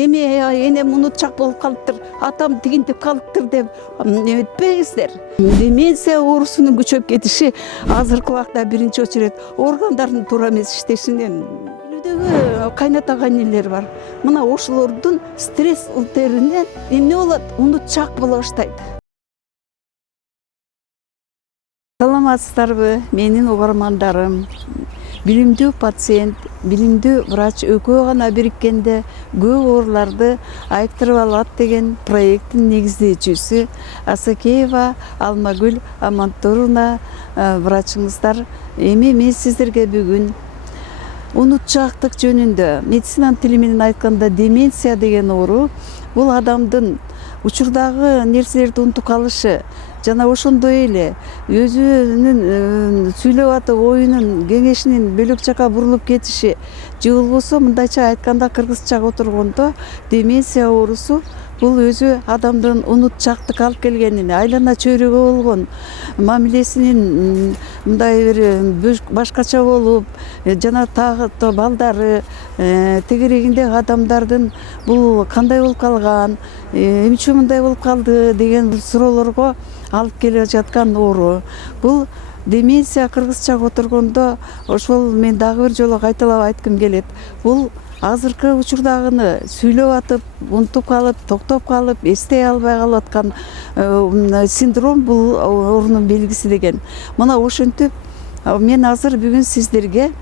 Эме энем унутчак болуп калыптыр, атам тигинтип калыптыр деп эметпеңиздер. Деменция оорусунун күчөп кетиши азыркы убакта биринчи очередь органдардын туура эмес иштешинен. Үйдөгү кайната кайнелер бар. Мына ошолордун стресс үлтеринен эмне болот? Унутчак боло баштайт. Саламатсыздарбы, менин угармандарым? Билимдүү пациент, билимдүү врач экөө гана бириккенде көп ооруларды айыктырып алат деген проекттин негиздөөчүсү Асакеева Алмагүл Амантуровна врачыңыздар. Эми мен сиздерге бүгүн унутчактык жөнүндө, медицинанын тили менен айтканда деменция деген оору, бул адамдын учурдагы нерселерди унутуп калышы жана ошондой эле өзүнүн сүйлөп атып оюнун кеңешинин бөлөк жака бурулуп кетиши же болбосо мындайча айтканда кыргызча отургондо деменция оорусу бул өзү адамдын унутчактыкка алып келгенин, айлана чөйрөгө болгон мамилесинин мындай бир башкача болуп, жана тагы балдары, тегерегиндеги адамдардын бул кандай болуп калган, эмче мындай болуп калды деген суроолорго алып келе жаткан оору. Бул деменция кыргызча отургондо ошол мен дагы бир жолу кайталап айткым келет. Бул азыркы учурдагыны сүйлөп атып, унутуп калып, токтоп калып, эстей албай калып аткан синдром бул оорунун белгиси деген. Мына ошентип мен азыр бүгүн сиздерге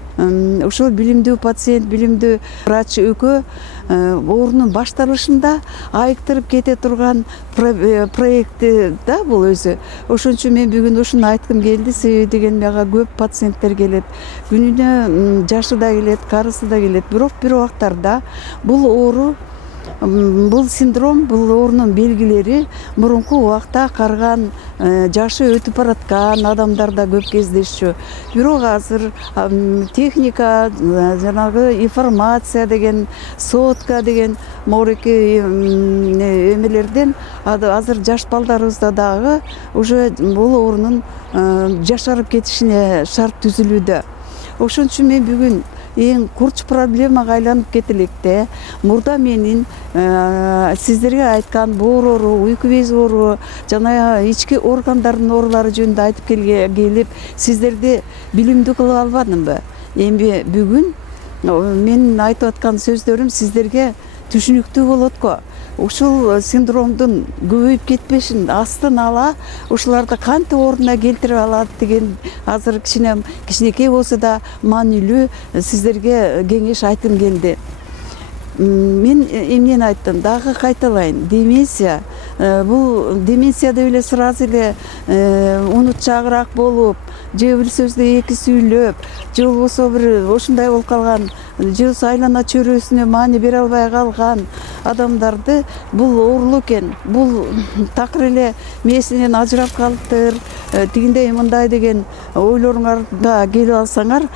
ошол билимдүү пациент, билимдүү врач экөө оорунун башталышында айыктырып кете турган проекти да бул өзү. Ошон үчүн мен бүгүн ушуну айткым келди, себеби деген мага көп пациенттер келет. Күнүнө жашы да келет, карысы да келет. Бирок бир убактарда бул оору, бул синдром, бул оорунун белгилери мурунку убакта карыган, жашы өтүп бараткан адамдарда көп кездешчү. Бирок азыр техника, жанагы информация деген, сотка деген мореки эмелерден азыр жаш балдарыбызда дагы уже бул оорунун жашарып кетишине шарт түзүлүүдө. Ошон үчүн мен бүгүн эң курч проблемага айланып кетти электе мурда менин сиздерге айткан боор оору, уйку бези оору жана ички органдардын оорулары жөнүндө айтып келип сиздерди билимдүү кылып албадымбы? Эми бүгүн мен айтып аткан сөздөрүм сиздерге түшүнүктүү болот го. Ушул синдромдун көбөйүп кетпешин астын ала ушуларды кантип ордуна келтирип алат деген азыр кичинекей болсо да маанилүү сиздерге кеңеш айткым келди. Мен эмнени айттым, дагы кайталайын. Деменция, бул деменция деп эле сразу эле унутчагыраак болуп, же бир сөздү эки сүйлөп, же болбосо бир ошондой болуп калган, же болбосо айлана чөйрөсүнө маани бере албай калган адамдарды бул оорулуу экен. Бул такыр эле мээсинен ажырап калыптыр, тигиндей мындай деген ойлоруңарга келип алсаңар,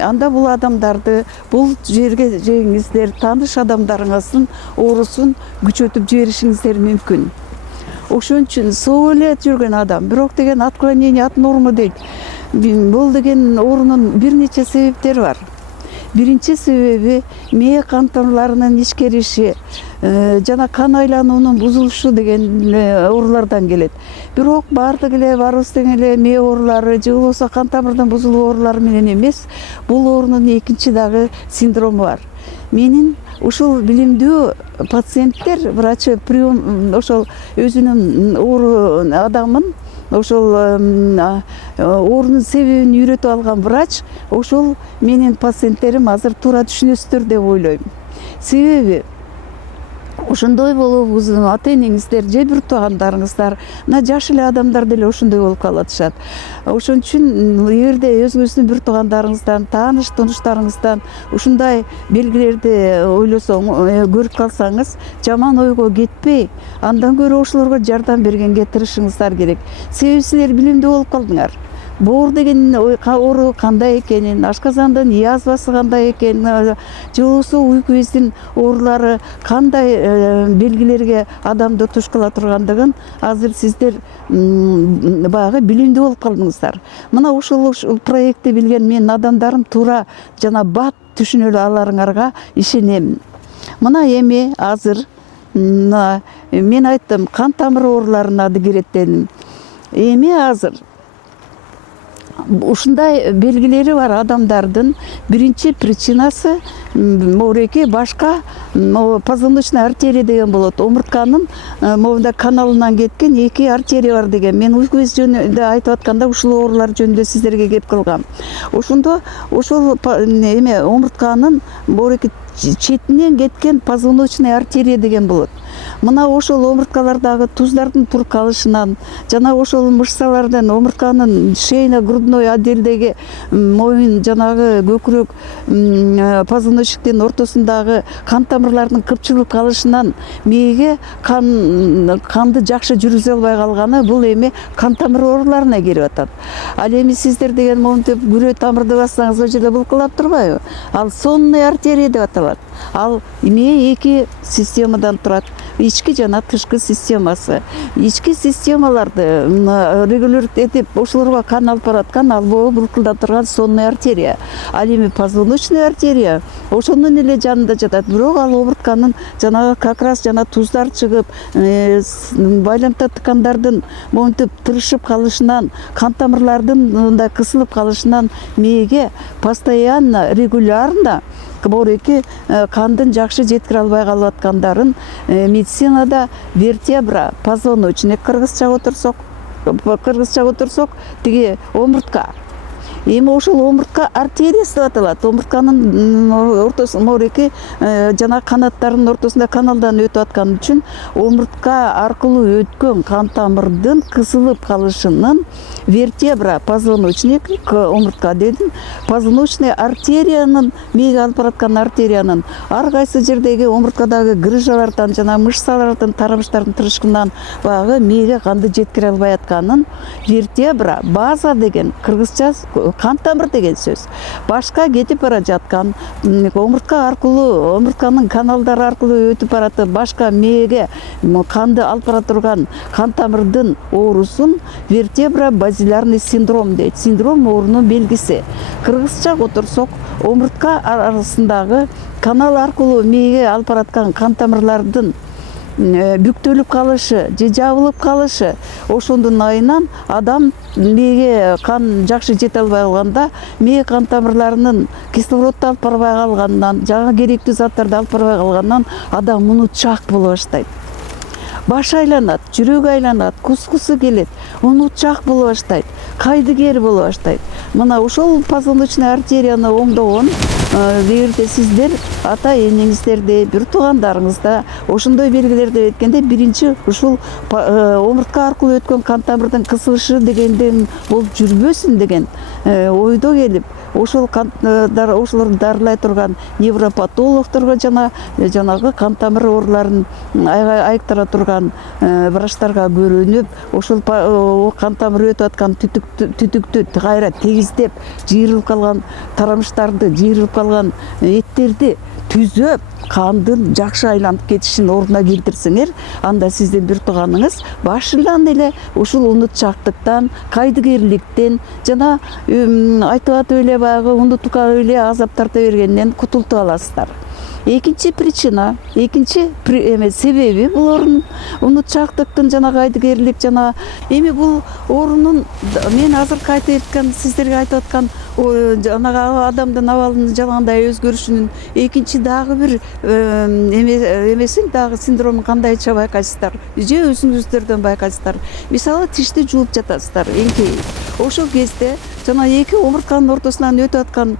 анда бул адамдарды бул жерге жеңиңиздер, тааныш адамдарыңыздын оорусун күчөтүп жиберишиңиздер мүмкүн. Ошон үчүн соо эле жүргөн адам, бирок деген отклонение от нормы дейт. Бул деген оорунун бир нече себептери бар. Биринчи себеби мээ кан тамырларынын ичкериши жана кан айлануунун бузулушу деген оорулардан келет. Бирок баардык эле баарыбыз тең эле мээ оорулары же болбосо кан тамырдын бузулуу оорулары менен эмес, бул оорунун экинчи дагы синдрому бар. Менин ушул билимдүү пациенттер, врач прием ошол өзүнүн оору адамын ошол оорунун себебин үйрөтүп алган врач, ошол менин пациенттерим азыр туура түшүнөсүздөр деп ойлойм. Себеби ошондой болуп ата энеңиздер же бир туугандарыңыздар, мына жаш эле адамдар деле ошондой болуп калатышат. Ошон үчүн эгерде өзүңүздүн бир туугандарыңыздан, тааныш тунуштарыңыздан ушундай белгилерди ойлосоң, көрүп калсаңыз, жаман ойго кетпей, андан көрө ошолорго жардам бергенге тырышыңыздар керек. Себеби силер билимдүү болуп калдыңар. Боор деген оору кандай экенин, ашказандын язвасы кандай экенин, же болбосо уйку бездин оорулары кандай белгилерге адамды туш кыла тургандыгын азыр сиздер баягы билимдүү болуп калдыңыздар. Мына ушул проектти билген менин адамдарым туура жана бат түшүнө аларыңарга ишенем. Мына эми азыр мен айттым, кан тамыр ооруларына ады кирет дедим. Эми азыр ушундай белгилери бар адамдардын биринчи причинасы мореки башка позвоночный артерия деген болот. Омуртканын моунда каналынан кеткен эки артерия бар деген. Мен өз жөнүндө айтып атканда ушул оорулар жөнүндө сиздерге кеп кылгам. Ошондо ошол эме омуртканын мореки четинен кеткен позвоночный артерия деген болот. Мына ошол омурткалардагы туздардын туруп калышынан жана ошол мышцалардан омуртканын шейно-грудной отделдеги моюн жанагы көкүрөк позвоночниктин ортосундагы кан тамырлардын кыпчылып калышынан мээге канды жакшы жүргүзө албай калганы бул эми кан тамыр ооруларына кирип атат. Ал эми сиздер деген монтип күрөө тамырды бассаңыз ол жерде булкулап турбайбы? Ал сонный артерия деп аталат. Ал мээ эки системадан турат. Ички жана тышкы системасы. Ички системаларды регулировать этип ошолорго кан алып бараткан албоо булкулдап турган сонный артерия. Ал эми позвоночный артерия ошонун эле жанында жатат. Бирок ал омуртканын жанагы как раз жана туздар чыгып, байланта ткандардын монтип тырышып калышынан, кан тамырлардын мындай кысылып калышынан мээге постоянно, регулярно мореки кандын жакшы жеткире албай калып аткандарын медицинада вертебра, позвоночник кыргызчага отурсок тиги омуртка. Эми ошол омуртка артериясы деп аталат. Омуртканын ортосу мореки жана канаттарынын ортосунда каналдан өтүп аткан үчүн омуртка аркылуу өткөн кан тамырдын кысылып калышынын вертебра, позвоночник, омуртка дедим, позвоночный артериянын мээге алып бараткан артериянын ар кайсы жердеги омурткадагы грыжалардан жана мышцалардын тарамыштардын тырышкынан баягы мээге канды жеткире албай атканын вертебра, база деген кыргызча кан тамыр деген сөз. Башка кетип бара жаткан омуртка аркылуу, омуртканын каналдары аркылуу өтүп баратып, башка мээге канды алып бара турган кан тамырдын оорусун вертебра базилярный синдром дейт. Синдром оорунун белгиси. Кыргызча отурсок, омуртка арасындагы канал аркылуу мээге алып бараткан кан тамырлардын бүктөлүп калышы же жабылып калышы, ошондун айынан адам мээге кан жакшы жете албай калганда, мээ кан тамырларынын кислородду алып барбай калганынан, жаңы керектүү заттарды алып барбай калганынан адам унутчак боло баштайт. Баш айланат, жүрөк айланат, кускусу келет, унутчак боло баштайт, кайдыгер боло баштайт. Мына ошол позвоночный артерияны оңдогон эгерде сиздер ата энеңиздерде, бир туугандарыңызда ошондой белгилерди өткөндө биринчи ушул омуртка аркылуу өткөн кан тамырдын кысылышы дегенден болуп жүрбөсүн деген ойдо келип, ошолорду дарылай турган невропатологторго жанагы кан тамыр ооруларын айыктыра турган врачтарга көрүнүп, ошол кан тамыр өтүп аткан түтүктү кайра тегиздеп, жыйрылып калган тарамыштарды, жыйрылып калган эттерди түзөп, кандын жакшы айланып кетишин ордуна келтирсеңер, анда сиздин бир тууганыңыз башынан эле ушул унутчактыктан, кайдыгерликтен жана айтып атып эле баягы унутуп эле азап тарта бергенден кутултуп аласыздар. Экинчи причина, экинчи себеби бул оорунун унутчактыктын жана кайдыгерлик жана эми бул оорунун мен азыркы айтып аткан, сиздерге айтып аткан жанагы адамдын абалынын жалаңдай өзгөрүшүнүн экинчи дагы бир эмесин дагы синдромун кандайча байкайсыздар, же өзүңүздөрдөн байкайсыздар. Мисалы тишти жууп жатасыздар, эңкейип. Ошол кезде жана эки омуртканын ортосунан өтүп аткан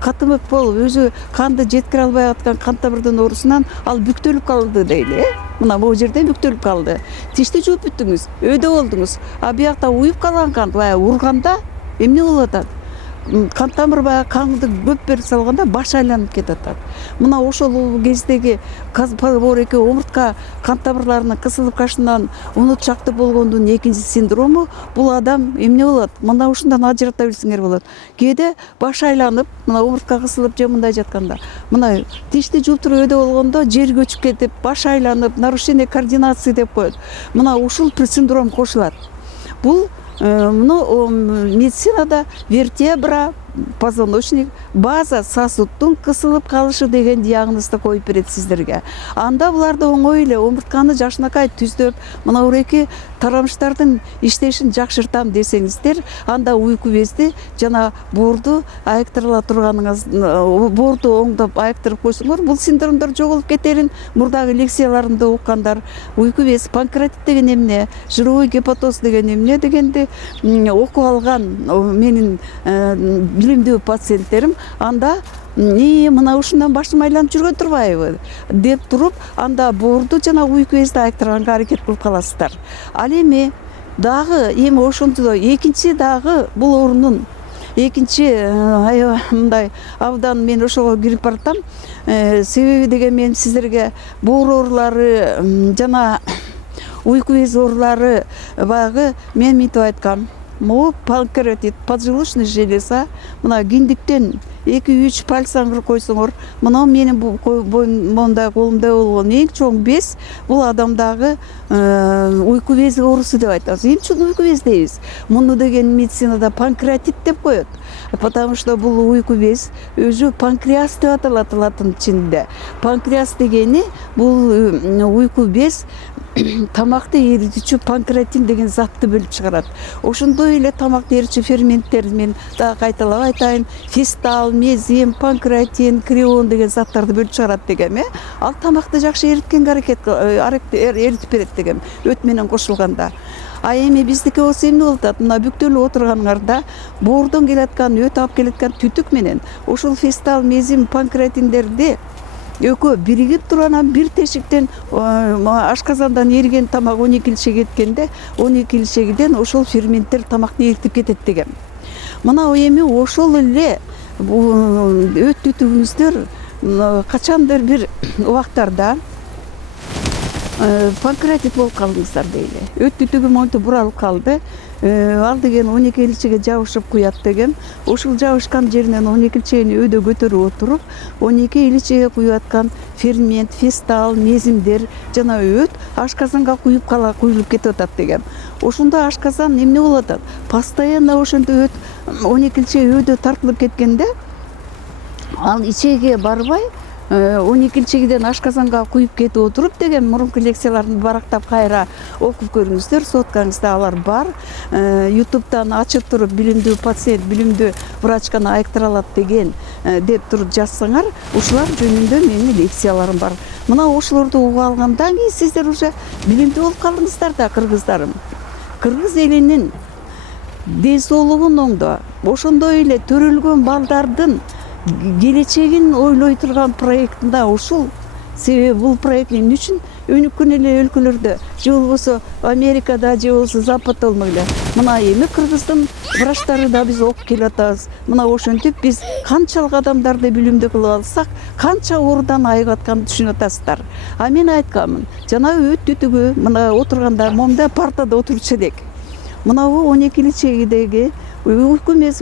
катымык болуп, өзү канды жеткире албай аткан кан тамырдын оорусунан ал бүктөлүп калды дейли. Мына бул жерде бүктөлүп калды. Тишти жууп бүттүңүз, өйдө болдуңуз. А биякта уюп калган кан баягы урганда эмне болуп атат? Кан тамыр баягы канды көп берип салганда баш айланып кетип атат. Мына ошол кездеги мореки омуртка кан тамырларынын кысылып калышынан унутчактуу болгондун экинчи синдрому бул адам эмне болот? Мына ушундан ажырата билсеңер болот. Кээде баш айланып, мына омуртка кысылып же мындай жатканда, мына тишти жууп туруп өйдө болгондо жер көчүп кетип, баш айланып, нарушение координации деп коет. Мына ушул синдром кошулат. Бул медицинада вертебра, позвоночник, база сосудтун кысылып калышы деген диагнозду коюп берет сиздерге. Анда буларды оңой эле омуртканы жакшынакай түздөп, мына уреки тарамыштардын иштешин жакшыртам десеңиздер, анда уйку безди жана боорду айыктырыла турганыңыз, боорду оңдоп айыктырып койсоңор, бул синдромдор жоголуп кетерин мурдагы лекцияларымда уккандар. Уйку без, панкреатит деген эмне, жировой гепатоз деген эмне дегенди окуп алган менин билимдүү пациенттерим анда мына ушундан башым айланып жүргөн турбайбы деп туруп, анда боорду жана уйку безди айыктырганга аракет кылып каласыздар. Ал эми дагы ошондо экинчи дагы бул оорунун экинчи мындай абдан мен ошого кирип баратам. Себеби деген мен сиздерге боор оорулары жана уйку без оорулары баягы мен мынтип айткам. Могу панкреатит, поджелудочный железа, мына киндиктен 2-3 пальц аңгыр койсоңор, мына менин моундай колумда болгон эң чоң без, бул адамдагы уйку бези оорусу деп айтабыз. Эмне үчүн уйку без дейбиз? Муну деген медицинада панкреатит деп коет. Потому что бул уйку без өзү панкреас деп аталат латын тилинде. Панкреас дегени бул уйку без тамакты эритүүчү панкреатин деген затты бөлүп чыгарат. Ошондой эле тамакты эритүүчү ферменттер, мен дагы кайталап айтайын, фистал, мезим, панкреатин, крион деген заттарды бөлүп чыгарат дегем. Ал тамакты жакшы эриткенге эритип берет дегем, өт менен кошулганда. А эми биздики болсо эмне болуп атат? Мына бүктөлүп отурганыңарда боордон келаткан, өт алып келаткан түтүк менен ошол фистал, мезим, панкреатиндерди экөө биригип туруп, анан бир тешиктен ашказандан эриген тамак 12 илчеге кеткенде 12 илчегиден ошол ферменттер тамакты эритип кетет дегем. Мына эми ошол эле өт түтүгүңүздөр качандыр бир убактарда панкреатит болуп калдыңыздар дейли. Өт түтүгү монтип буралып калды. Ал деген 12 илчеге жабышып куят дегем. Ошол жабышкан жеринен 12 илчени өйдө көтөрүп отуруп, 12 илчеге куюп аткан фермент, фистал, мезимдер жана өт ашказанга куюлуп кетип атат дегем. Ошондо ашказан эмне болуп атат? Постоянно ошондо өт 12 илче өйдө тартылып кеткенде, ал ичеге барбай 12 илчегиден ашказанга куюп кетип отуруп деген мурунку лекцияларды барактап кайра окуп көрүңүздөр, соткаңызда алар бар. YouTube'дан ачып туруп билимдүү пациент, билимдүү врачканы айыктыра алат деген деп туруп жазсаңар, ушулар жөнүндө менин лекцияларым бар. Мына ошолорду угуп алгандан кийин сиздер уже билимдүү болуп калдыңыздар да, кыргыздарым. Кыргыз элинин ден соолугун оңдо, ошондой эле төрөлгөн балдардын келечегин ойлой турган проектында ушул. Себеби бул проект эмне үчүн өнүккөн эле өлкөлөрдө, же болбосо Америкада, же болбосо Западта болмой эле. Мына эми Кыргыздын врачтары да биз окуп келип атабыз. Мына ошентип биз канчалык адамдарды билимдүү кылып алсак, канча оорудан айыгып атканын түшүнүп атасыздар. А мен айтканмын, жана өт түтүгү мына отурганда момда партада отурчу элек. Мына 12 илчегидеги уйку без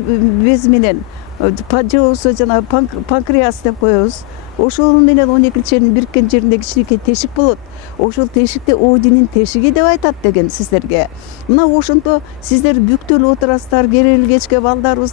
менен же болбосо жана панкреас деп коебуз. Ошол менен 12 илченин бириккен жеринде кичинекей тешик болот. Ошол тешикти Одинин тешиги деп айтат дегем сиздерге. Мына ошондо сиздер бүктөлүп отурасыздар, керели кечке балдарыбыз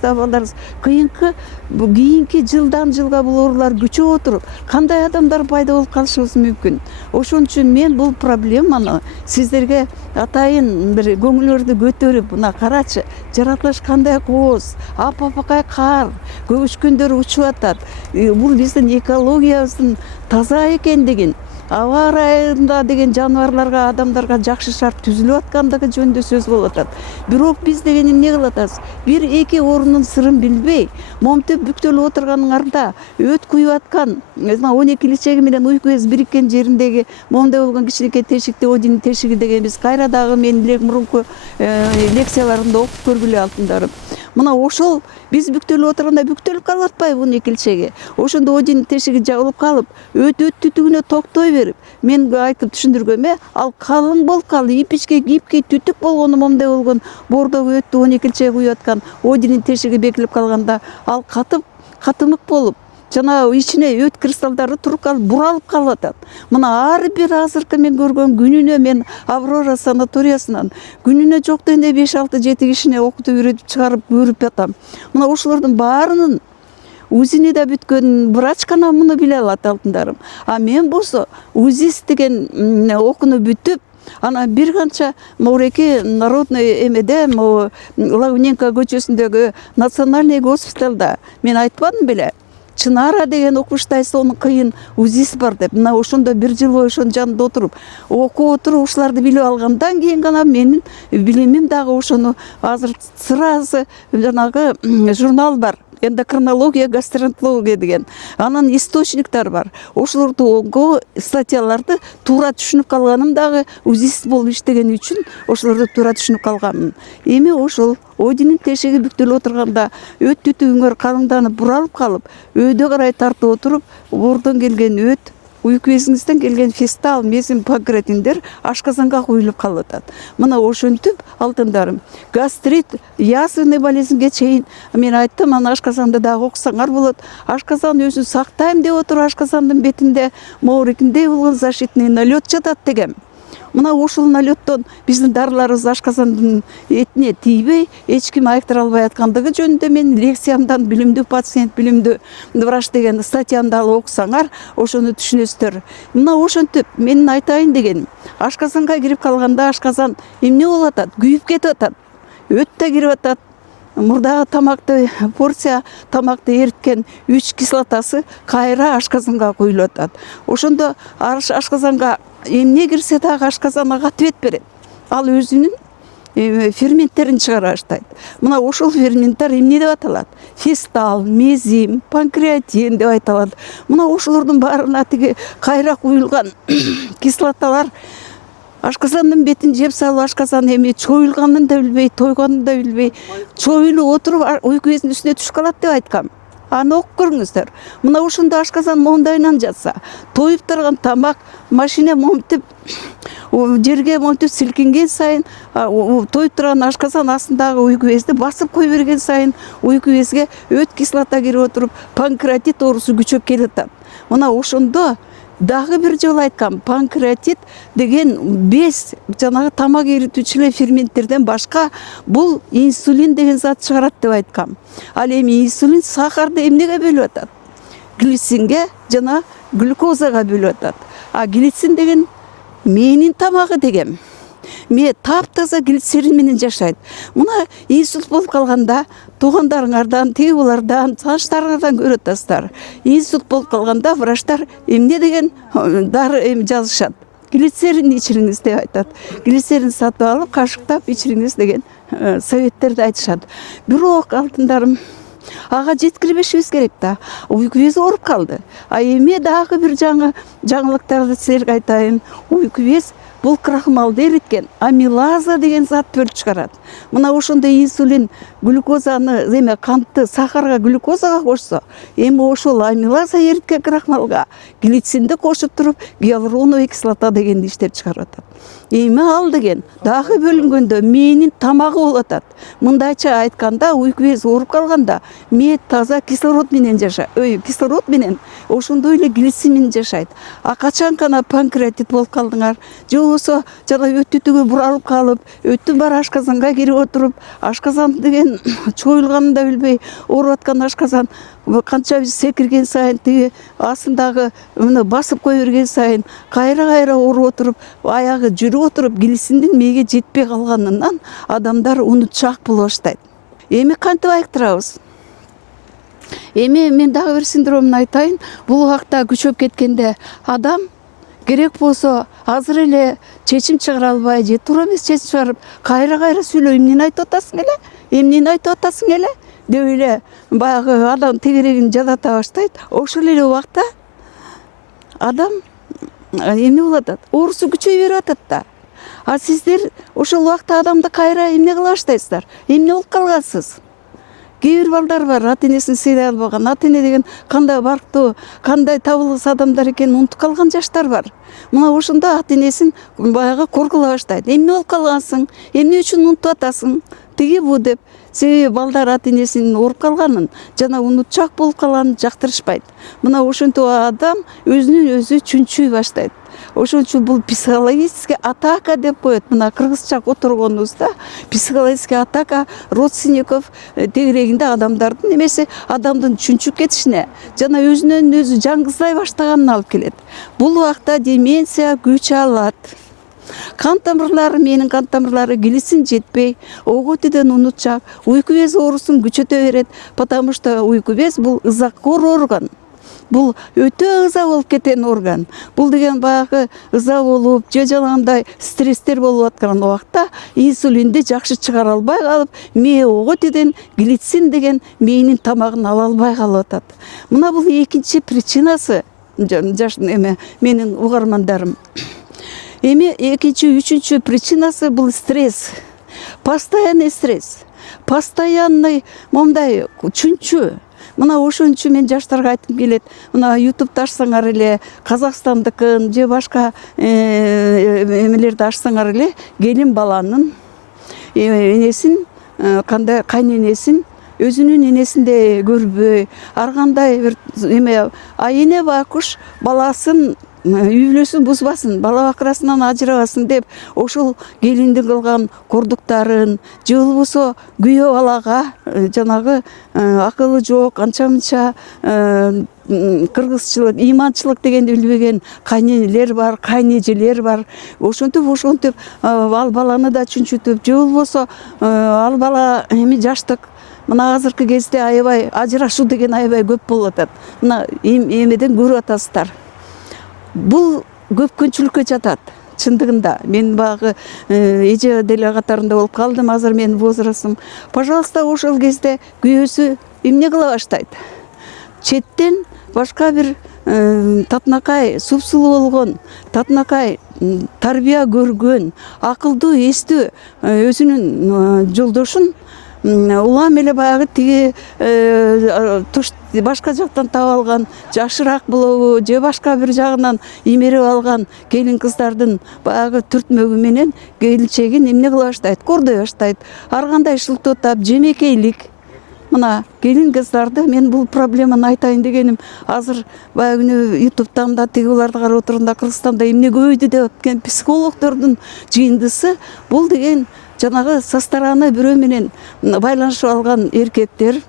кийинки жылдан жылга бул оорулар күчөп отуруп, кандай адамдар пайда болуп калышыбыз мүмкүн. Ошон үчүн мен бул проблеманы сиздерге атайын бир көңүлүңөрдү көтөрүп, мына карачы, жаратылыш кандай кооз, апапакай кар, көчкөндөр учуп атат. Бул биздин экологиябыздын таза экендигин, аба ырайында деген жаныбарларга, адамдарга жакшы шарт түзүлүп аткандыгы жөнүндө сөз болуп атат. Бирок биз деген эмне кылып атабыз? Бир эки оорунун сырын билбей, момтеп бүктөлүп отурганыңарда өт куюп аткан, 12 илчеги менен уйку без бириккен жериндеги момда болгон кичинекей тешикти Одинин тешиги деген биз кайра дагы менин мурунку лекцияларымда окуп көргүлө алтындарым. Мына ошол биз бүктөлүп отурганда бүктөлүп калып атпайбы 12 илчеги? Ошондо Одинин тешиги жабылып калып, өт түтүгүнө токтой берип, мен айтып түшүндүргөм, ал калың болуп калды, ипичке кипкей түтүк болгону момдай болгон боордогу өттү 12 илчеге куюп аткан Одинин тешиги бекилип калганда, ал катымык болуп, жана ичине өт кристалдары туруп калып буралып калып атат. Мына ар бир азыркы мен көргөн күнүнө мен Аврора санаториясынан күнүнө жок дегенде 5-6-7 кишине окутуп үйрөтүп чыгарып көрүп атам. Мына ошолордун баарынын УЗИни да бүткөн врач гана муну биле алат алтындарым. А мен болсо УЗИС деген окууну бүтүп, ана бир канча мореки народный эмеде, Лавненко көчөсүндөгү национальный госпиталда мен айтпадым беле. Чынара деген окуштайсы сонун кыйын УЗИС бар деп. Мына ошондо бир жыл бою ошонун жанында отуруп, окуп отуруп ушуларды билип алгандан кийин гана менин билимим дагы ошону азыр сразу жанагы журнал бар. Эндокринология, гастроэнтерология деген. Анан источниктер бар. Ошолорду статьяларды туура түшүнүп калганым дагы УЗИС болуп иштеген үчүн ошолорду туура түшүнүп калганмын. Эми ошол Одинин тешеги бүктөлүп отурганда өт түтүңөр калыңданып буралып калып, өйдө карай тартып отуруп, оордон келген өт, уйку безиңизден келген фистал, мезим, панкреатиндер ашказанга куюлуп калып атат. Мына ошентип алтындарым, гастрит, язвенный болезньге чейин мен айттым, ана ашказанды дагы окусаңар болот. Ашказан өзүн сактайм деп отуруп, ашказандын бетинде моурекиндей болгон защитный налет жатат дегем. Мына ошол налеттон биздин дарыларыбыз ашказандын этине тийбей, эч ким айыктыра албай аткандыгы жөнүндө мен лекциямдан билимдүү пациент, билимдүү врач деген статьямды алып окусаңар, ошону түшүнөсүздөр. Мына ошентип менин айтайын дегеним, ашказанга кирип калганда ашказан эмне болуп атат? Күйүп кетип атат. Өт да кирип атат. Мурдагы тамакты, порция тамакты эриткен 3 кислотасы кайра ашказанга куюлуп атат. Ошондо ашказанга эмне кирсе дагы ашказан ага ответ берет. Ал өзүнүн ферменттерин чыгара баштайт. Мына ошол ферменттер эмне деп аталат? Фистал, мезим, панкреатин деп айтылат. Мына ошолордун баарына тиги кайра куюлган кислоталар ашказандын бетин жеп салып, ашказан эми чоюлганын да билбей, тойгонун да билбей, чоюлуп отуруп уйку безинин үстүнө түшүп калат деп айткам. Аны окуп көрүңүздөр. Мына ошондо ашказан моундайынан жатса, тоюп турган тамак машина момтип жерге момтип силкинген сайын, тоюп турган ашказан астындагы уйку безди басып кой берген сайын, уйку безге өт кислота кирип отуруп, панкреатит оорусу күчөп келатат. Мына ошондо дагы бир жолу айткам, панкреатит деген без жанагы тамак эритүүчү ферменттерден башка бул инсулин деген зат чыгарат деп айткам. Ал эми инсулин сахарды эмнеге бөлүп атат? Глицинге жана глюкозага бөлүп атат. А глицин деген менин тамагы дегем. Ме таптаза глицерин менен жашайт. Мына инсульт болуп калганда туугандарыңардан, тиги булардан, тааныштарыңардан көрүп атасыздар. Инсульт болуп калганда врачтар эмне деген дары жазышат. Глицерин ичириңиз деп айтат. Глицерин сатып алып, кашыктап ичириңиз деген советтерди айтышат. Бирок алтындарым, ага жеткирбешибиз керек да. Уйку бези ооруп калды. А эми дагы бир жаңылыктарды силерге айтайын. Уйку без бул крахмалды эриткен амилаза деген зат бөлүп чыгарат. Мына ошондо инсулин глюкозаны, эме кантты сахарга глюкозага кошсо, эми ошол амилаза эриткен крахмалга глицинди кошуп туруп, гиалуроновый кислота дегенди иштеп чыгарып атат. Эми ал деген дагы бөлүнгөндө менин тамагы болуп атат. Мындайча айтканда, уйку бези ооруп калганда, ме таза кислород менен кислород менен ошондой эле глицин менен жашайт. А качан гана панкреатит болуп калдыңар, же болбосо жана өт түтүгү буралып калып, өттүн баары ашказанга кирип отуруп, ашказан деген чоюлганын да билбей ооруп аткан ашказан канча секирген сайын, тиги астындагы муну басып кой берген сайын кайра ооруп отуруп, аягы жүрүп отуруп, глициндин мээге жетпей калганынан адамдар унутчаак боло баштайт. Эми кантип айыктырабыз? Эми мен дагы бир синдромун айтайын. Бул убакта күчөп кеткенде адам керек болсо азыр эле чечим чыгара албай, же туура эмес чечим чыгарып, кайра сүйлөп, эмнени айтып атасың эле? Эмнени айтып атасың эле? Деп эле баягы адам тегерегин жадата баштайт. Ошол эле убакта адам эмне болуп атат? Оорусу күчөй берип атат да. А сиздер ошол убакта адамды кайра эмне кыла баштайсыздар? Эмне болуп калгансыз? Кээ бир балдар бар, ата-энесин сыйлай албаган, ата-эне деген кандай барктуу, кандай табылгыс адамдар экенин унутуп калган жаштар бар. Мына ошондо ата-энесин баягы коргулай баштайт. Эмне болуп калгансың? Эмне үчүн унутуп атасың? тиги бу деп. Себеби балдар ата энесинин ооруп калганын жана унутчак болуп калганын жактырышпайт. Мына ошентип адам өзүнүн өзү чүнчүй баштайт. Ошон үчүн бул психологический атака деп коет. Мына кыргызча которгонубузда психологический атака родственников тегерегинде адамдардын эмеси адамдын чүнчүп кетишине жана өзүнөн өзү жаңгыздай баштаганына алып келет. Бул убакта деменция күч алат. Кан тамырлары, менин кан тамырлары глицин жетпей, ого тиден унутчак, уйку без оорусун күчөтө берет, потому что уйку без бул ызакор орган. Бул өтө ыза болуп кеткен орган. Бул деген баягы ыза болуп, же жанагындай стресстер болуп аткан убакта инсулинди жакшы чыгара албай калып, мээ ого тиден глицин деген мээнин тамагын ала албай калып атат. Мына бул экинчи причинасы, менин угармандарым. Эми экинчи, үчүнчү причинасы бул стресс. Постоянный стресс. Постоянный момдай чүнчү. Мына ошон үчүн мен жаштарга айтып келет. Мына YouTube'да ачсаңар эле, Казакстандыкын же башка эмелерди ачсаңар эле, келин баланын энесин, кандай кайненесин өзүнүн энесиндей көрбөй, ар кандай бир эме, эне бакуш баласын үй бүлөсүн бузбасын, бала бакырасынан ажырабасын деп ошол келиндин кылган кордуктарын же болбосо күйөө балага жанагы акылы жок, анча мынча кыргызчылык, иманчылык дегенди билбеген кайненелер бар, кайнежелер бар. Ошентип ал баланы да чүнчүтүп, же болбосо ал бала эми жаштык. Мына азыркы кезде аябай ажырашуу деген аябай көп болуп атат. Мына эмеден көрүп атасыздар. Бул көпкөнчүлүккө жатат. Чындыгында мен багы эже деле катарында болуп калдым, азыр менин возрастым. Пожалуйста, ошол кезде күйөөсү эмне кыла баштайт? Четтен башка бир татынакай, супсулуу болгон, татынакай тарбия көргөн, акылдуу, эстүү өзүнүн жолдошун улам эле баягы тиги башка жактан таап алган, жашыраак болобу же башка бир жагынан имерип алган келин кыздардын баягы түртмөгү менен келинчегин эмне кыла баштайт? Кордой баштайт. Ар кандай шылтоотап, жемекейлик. Мына келин кыздарды мен бул проблеманы айтайын дегеним, азыр баягы күнү YouTube'дан да тиги буларды карап отурганда Кыргызстанда эмне көбөйдү деп аткан психологдордун жыйындысы бул деген жанагы со стороны бирөө менен байланышып алган эркектер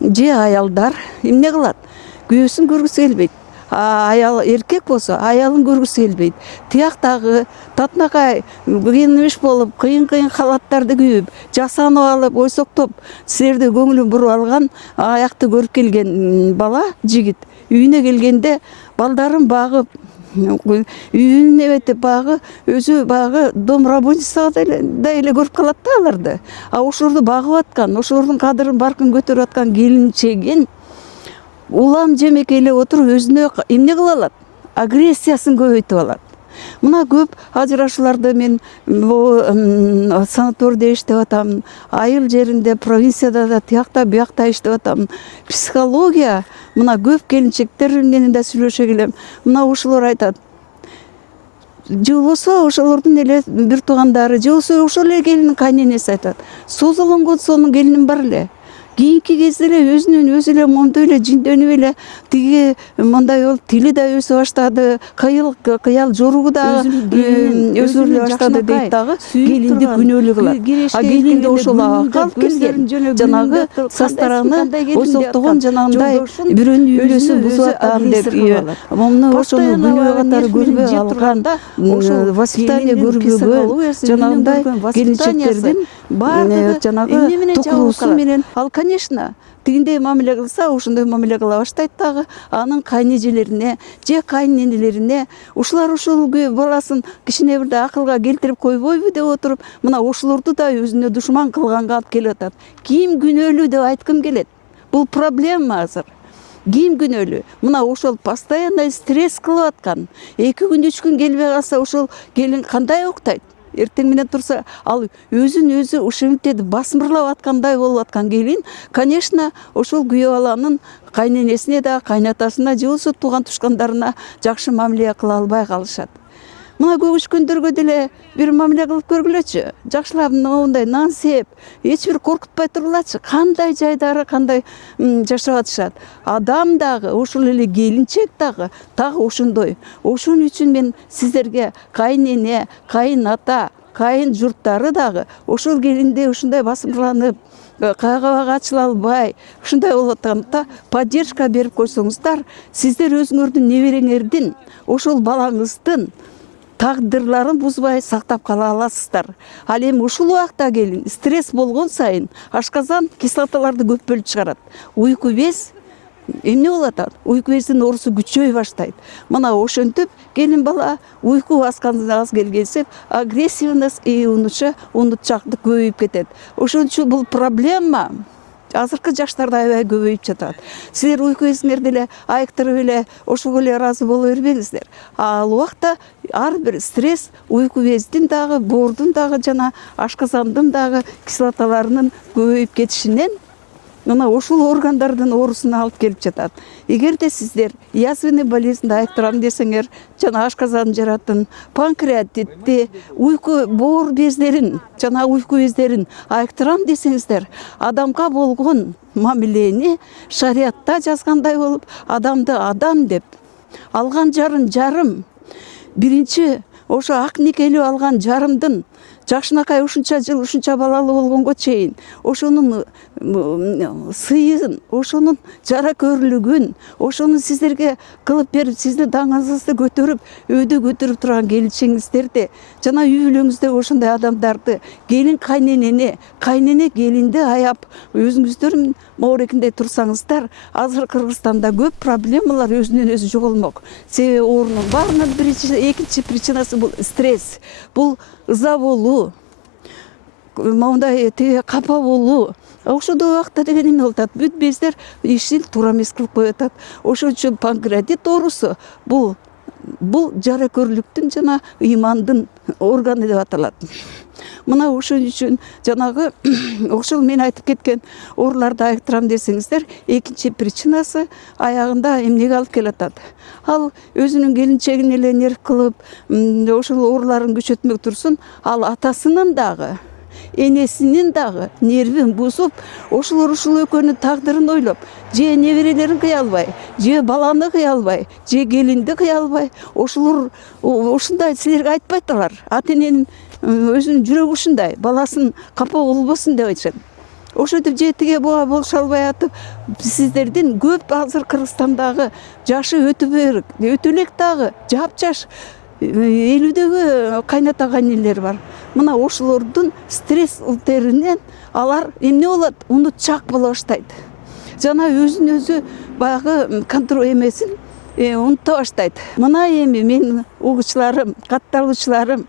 же аялдар эмне кылат? Күйөөсүн көргүсү келбейт. Аял эркек болсо аялын көргүсү келбейт. Тияктагы татынакай кыйын болуп, кыйын халаттарды кийип, жасанып алып, ойсоктоп, силерди көңүлүн буруп алган аякты көрүп келген бала, жигит үйүнө келгенде балдарын багып, үйүн эметип багы өзү багы дом работницадай эле көрүп калат да аларды. Ошолорду багып аткан, ошолордун кадырын баркын көтөрүп аткан келинчегин улам жемекейлеп отуруп өзүнө эмне кыла алат? Агрессиясын көбөйтүп алат. Мына көп ажырашууларды мен санаторийде иштеп атам, айыл жеринде, провинцияда да, тиякта, буякта иштеп атам. Психология, мына көп келинчектер менен да сүйлөшө келем. Мына ошолор айтат. Же болбосо ошолордун эле бир туугандары, же болбосо ошол эле келиндин кайненеси айтат. Созулонгон сонун келиним бар эле. Кийинки кезде эле өзүнүн өзү эле мондой эле жиндөнүп эле тиги мындай болуп тили да өсө баштады, кыял жоругу да өзгөрүлө баштады дейт дагы. Келинди күнөөлүү кылат. Келинди ошол алып келген жанагы со стороны ойсоктогон жанагындай бирөөнүн үй бүлөсүн бузуп атам деп, муну ошону күнөө катары көрбөй алган, воспитание көрбөгөн жанагындай келинчектердин жанагы тукулуусу менен ал, конечно, тигиндей мамиле кылса, ошондой мамиле кыла баштайт дагы. Анын кайнежелерине же кайненелерине ушулар ошол баласын кичине бирде акылга келтирип койбойбу деп отуруп, мына ошолорду да өзүнө душман кылганга алып келип атат. Ким күнөөлүү деп айткым келет. Бул проблема азыр. Ким күнөөлүү? Мына ошол постоянно стресс кылып аткан. 2 күн 3 күн келбей калса ошол келин кандай уктайт? Эртең менен турса, ал өзүн өзү ушинтип басмырлап аткандай болуп аткан келин, конечно, ошол күйөө баланын кайненесине да, кайнатасына же болбосо тууган тушкандарына жакшы мамиле кыла албай калышат. Мына көгүшкөндөргө деле бир мамиле кылып көргүлөчү. Жакшылап моундай нан сеп, эч бир коркутпай тургулачы. Кандай жайдары, кандай жашап атышат. Адам дагы, ошол эле келинчек дагы ошондой. Ошон үчүн мен сиздерге кайын эне, кайын ата, кайын журттары дагы ошол келинде ушундай басымдалып, кайгыбага ачыла албай, ушундай болуп атканда поддержка берип койсоңуздар, сиздер өзүңөрдүн небереңердин, ошол балаңыздын тагдырларын бузбай сактап кала аласыздар. Ал эми ушул убакта келин стресс болгон сайын ашказан кислоталарды көп бөлүп чыгарат. Уйку без эмне болот? Уйку бездин оорусу күчөй баштайт. Мына ошентип келин бала уйку баскан аз келгенсеп агрессивность и унутчактык көбөйүп кетет. Ошон үчүн бул проблема азыркы жаштарда аябай көбөйүп жатат. Силер уйку безиңер деле айыктырып эле ошого эле ыраазы боло бербеңиздер. Ал убакта ар бир стресс уйку бездин дагы, боордун дагы жана ашказандын дагы кислоталарынын көбөйүп кетишинен мына ушул органдардын оорусуна алып келип жатат. Эгерде сиздер язвенный болезньди айыктырам десеңер, жана ашказан жаратын, панкреатитти, уйку боор бездерин, жана уйку бездерин айыктырам десеңиздер, адамга болгон мамилени шариатта жазгандай болуп, адамды адам деп, алган жарын жарым, биринчи ошо ак никелүү алган жарымдын жакшынакай ушунча жыл ушунча балалуу болгонго чейин ошонун сыйын, ошонун жара көрүлүгүн, ошону сиздерге кылып берип, сиздин даңазыңызды көтөрүп, өйдө көтөрүп турган келинчеңиздерди жана үй бүлөңүздө ошондой адамдарды, келин кайненени, кайнене келинди аяп, өзүңүздөр моорекиндей турсаңыздар, азыр Кыргызстанда көп проблемалар өзүнөн өзү жоголмок. Себеби оорунун баарынын экинчи причинасы бул стресс, бул ыза болуу, моундай капа болуу. Ошондой убакта деген эмне болуп атат? Бүт бездер ишин туура эмес кылып коюп атат. Ошон үчүн панкреатит оорусу бул жара көрүлүктүн жана ыймандын органы деп аталат. Мына ошон үчүн жанагы ошол мен айтып кеткен ооруларды айыктырам десеңиздер, экинчи причинасы аягында эмнеге алып келатат? Ал өзүнүн келинчегин эле нерв кылып, ошол ооруларын күчөтмөк турсун, ал атасынын дагы, энесинин дагы нервин бузуп, ошолор ушул экөөнүн тагдырын ойлоп, же неберелерин кыя албай, же баланы кыя албай, же келинди кыя албай, ошолор ушундай силерге айтпайдылар. Ата-эненин өзүнүн жүрөгү ушундай, баласын капа болбосун деп айтышат. Ошентип же тиге буга болуша албай атып, сиздердин көп азыр Кыргызстандагы жашы өтө элек дагы жапжаш 50-дөгү кайната кайнелер бар. Мына ошолордун стресс ылтеринен алар эмне болот? Унутчак боло баштайт. Жана өзүн өзү баягы контроль эмесин унута баштайт. Мына эми менин угуучуларым, катталуучуларым,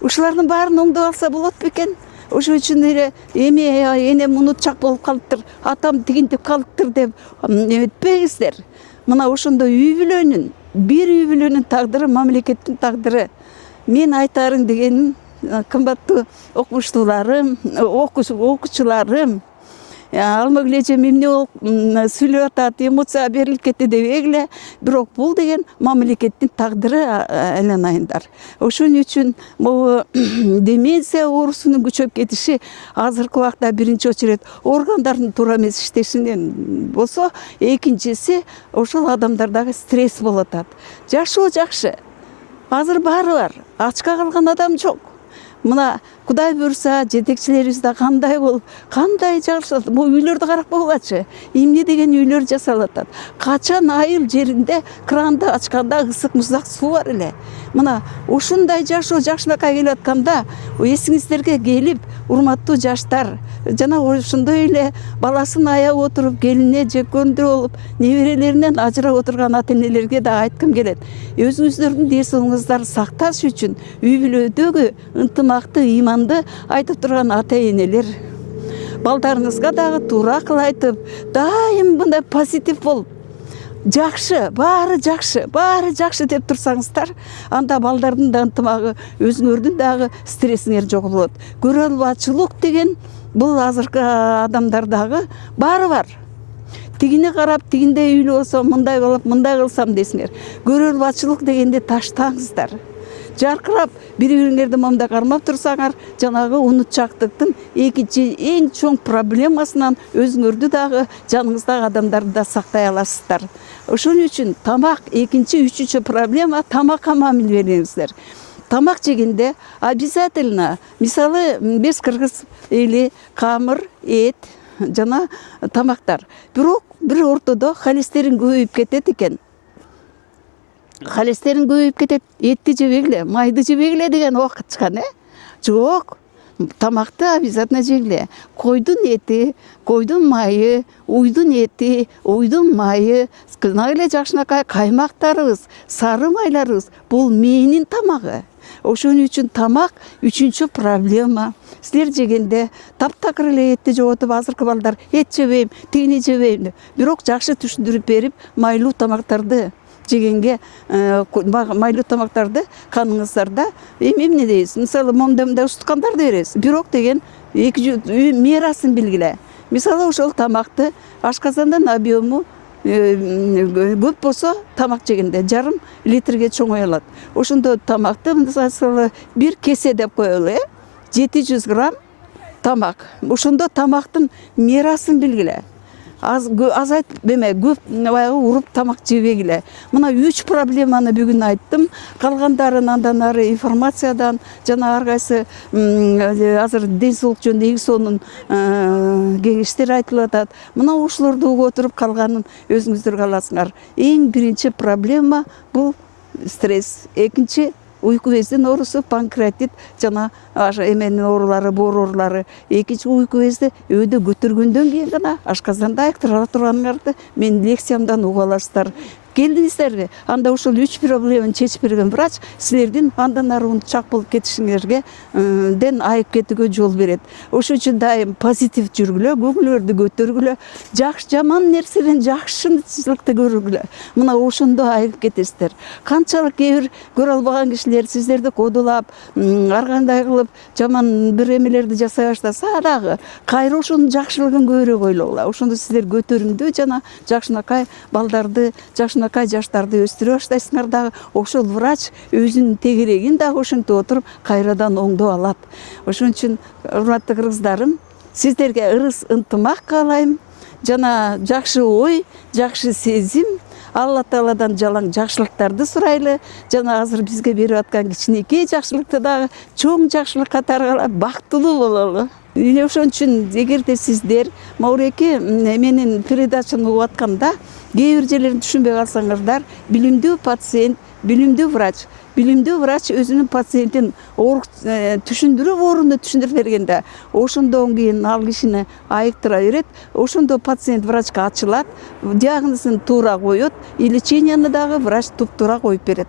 ушулардын баарын оңдоп алса болот бекен? Ошон үчүн эле эми энем унутчак болуп калыптыр, атам тигинтип калыптыр деп эметпеңиздер. Мына ошондой үй бүлөнүн, бир үй бүлөнүн тагдыры мамлекеттин тагдыры. Мен айтарым дегеним, кымбаттуу окумуштууларым, окуучуларым, алма келечем эмне болуп сүйлөп атат, эмоция берилип кетти дебегиле, бирок бул деген мамлекеттин тагдыры айланайындар. Ошон үчүн могу деменция оорусунун күчөп кетиши азыркы убакта биринчи очередь органдардын туура эмес иштешинен болсо, экинчиси ошол адамдардагы стресс болуп атат. Жашоо жакшы. Азыр баары бар. Ачка калган адам жок. Мына Кудай буйрса, жетекчилерибиз да кандай болуп, кандай жашашат. Бул үйлөрдү карап койгулачы. Эмне деген үйлөр жасалып атат. Качан айыл жеринде кранды ачканда ысык муздак суу бар эле. Мына ушундай жашоо жакшынакай келип атканда, эсиңиздерге келип, урматтуу жаштар, жана ошондой эле баласын аяп отуруп, келине жеккөндөр болуп, неберелеринен ажырап отурган ата-энелерге да айткым келет. Өзүңүздөрдүн ден соолугуңуздарды сакташ үчүн үй бүлөдөгү ынтымакты, ыйманды айтып турган ата-энелер, балдарыңызга дагы туура акыл айтып, дайым мындай позитив болуп, жакшы, баары жакшы деп турсаңыздар, анда балдардын да ынтымагы, өзүңөрдүн дагы стрессиңер жок болот. Көрө албачылык деген бул азыркы адамдардагы баары бар. Тигине карап, тигиндей үйлүү болсом, мындай болуп, мындай кылсам десиңер. Көрө албачылык дегенди таштаңыздар. жаркырап бири бириңерди момда кармап турсаңар жанагы унутчактыктын экинчи эң чоң проблемасынан өзүңөрдү дагы жаныңыздагы адамдарды да сактай аласыздар. Ошон үчүн тамак экинчи үчүнчү проблема тамакка мамиле бериңиздер. Тамак жегенде обязательно мисалы биз кыргыз эли камыр, эт жана тамактар. Бирок бир ортодо холестерин көбөйүп кетет экен. Холестерин көбөйүп кетет, этти жебегиле, майды жебегиле деген убакыт чыккан, Жок. Тамакты обязательно жегиле. Койдун эти, койдун майы, уйдун эти, уйдун майы, кына эле жакшынакай каймактарыбыз, сары майларыбыз бул мээнин тамагы. Ошон үчүн тамак үчүнчү проблема. Силер жегенде таптакыр эле этти жоготуп, азыркы балдар эт жебейм, тигини жебейм. Бирок жакшы түшүндүрүп берип, майлуу тамактарды жегенге, майлуу тамактарды каныңыздарда эмне дейсиз? Мисалы момдамда устукандарды бересиз. Бирок деген мерасын билгиле. Мисалы ошол тамакты ашказандан объему көп болсо тамак жегенде жарым литрге чоңой Ошондо тамакты мисалы бир кесе деп коелу, 700 грамм тамак. Ошондо тамактын мерасын билгиле. Азайтып көп уруп тамак жебегиле. Мына 3 проблеманы бүгүн айттым. Калгандарын андан ары информациядан жана ар кайсы азыр ден соолук жөнүндө ИГСОнун кеңештери айтылып атат. Мына ушуларды угуп отуруп калганын өзүңүздөр каласыңар. Эң биринчи проблема бул стресс. Экинчи уйку бездин оорусу, панкреатит жана эменин оорулары, боор оорулары. Экинчи уйку безди өйдө көтөргөндөн кийин гана ашказанда айыктыра турганыңарды мен лекциямдан угуп аласыздар. Келдиңиздерби? Анда ушул 3 проблеманы чечип берген врач силердин андан ары унутчак болуп кетишиңерге ден айып кетүүгө жол берет. Ошон үчүн дайым позитив жүргүлө, көңүлүңөрдү көтөргүлө, жакшы жаман нерседен жакшылыкты көргүлө. Мына ошондо айып кетесиздер. Канчалык кээ бир көрө албаган кишилер сиздерди кодулап, ар кандай кылып жаман бир эмелерди жасай баштаса дагы кайра ошонун жакшылыгын көбүрөөк ойлогула. Ошондо сиздер көтөрүмдүү жана жакшынакай балдарды, жакшынакай жаштарды өстүрө баштайсыңар дагы. Ошол врач өзүнүн тегерегин дагы ошентип отуруп кайрадан оңдоп алат. Ошон үчүн урматтуу кыргыздарым, сиздерге ырыс ынтымак каалайм. Жана жакшы ой, жакшы сезим, Алла Тааладан жалаң жакшылыктарды сурайлы. Жана азыр бизге берип аткан кичинекей жакшылыкты дагы чоң жакшылык катары кылып бактылуу бололу. Ошон үчүн эгерде сиздер Мауреки менин передачаны угуп атканда кээ бир жерлерин түшүнбөй калсаңыздар, билимдүү пациент, билимдүү врач. Билимдүү врач өзүнүн пациентин түшүндүрүп, ооруну түшүндүрүп бергенде, ошондон кийин ал кишини айыктыра берет. Ошондо пациент врачка ачылат, диагнозун туура коет, и леченияны дагы врач туп-туура коюп берет.